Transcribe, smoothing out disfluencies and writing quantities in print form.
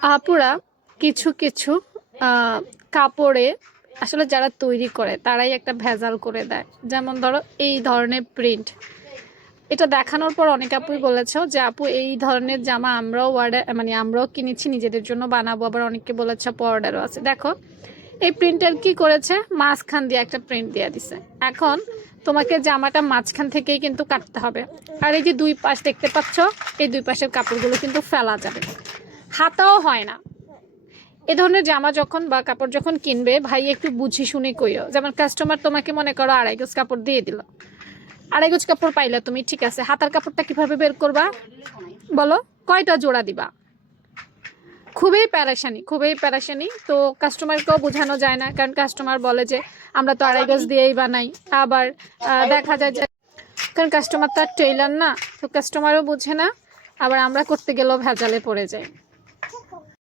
আপুরা কিছু কিছু কাপড়ে আসলে যারা তৈরি করে তারাই একটা ভেজাল করে দেয়। যেমন ধরো এই ধরনের প্রিন্ট, এটা দেখানোর পর অনেক আপুই বলেছো যে আপু এই ধরনের জামা আমরাও অর্ডার মানে আমরাও কিনেছি, নিজেদের জন্য বানাবো। আবার অনেককে বলেছে আপু অর্ডারও আছে। দেখো এই প্রিন্টার কি করেছে, মাঝখান দিয়ে একটা প্রিন্ট দিয়ে দিছে। এখন তোমাকে জামাটা মাঝখান থেকেই কিন্তু কাটতে হবে। আর এই যে দুই পাশ দেখতে পাচ্ছ, এই দুই পাশের কাপড়গুলো কিন্তু ফেলা যাবে, হাতাও হয় না। এ ধরনের জামা যখন বা কাপড় যখন কিনবে ভাই একটু বুঝি শুনে কইও। যেমন কাস্টমার তোমাকে মনে করো আড়াই গজ কাপড় দিয়ে দিল, আড়াই গজ কাপড় পাইলে তুমি ঠিক আছে, হাতার কাপড়টা কিভাবে বের করবা বলো, কয়টা জোড়া দিবা? খুবই প্যারাশানি, খুবই প্যারাশানি। তো কাস্টমারকেও বোঝানো যায় না, কারণ কাস্টমার বলে যে আমরা তো আড়াই গজ দিয়েই বানাই। আবার দেখা যায় যে, কারণ কাস্টমার তো আর টেইলার না, তো কাস্টমারও বোঝে না, আবার আমরা করতে গেলেও ভেজালে পড়ে যাই।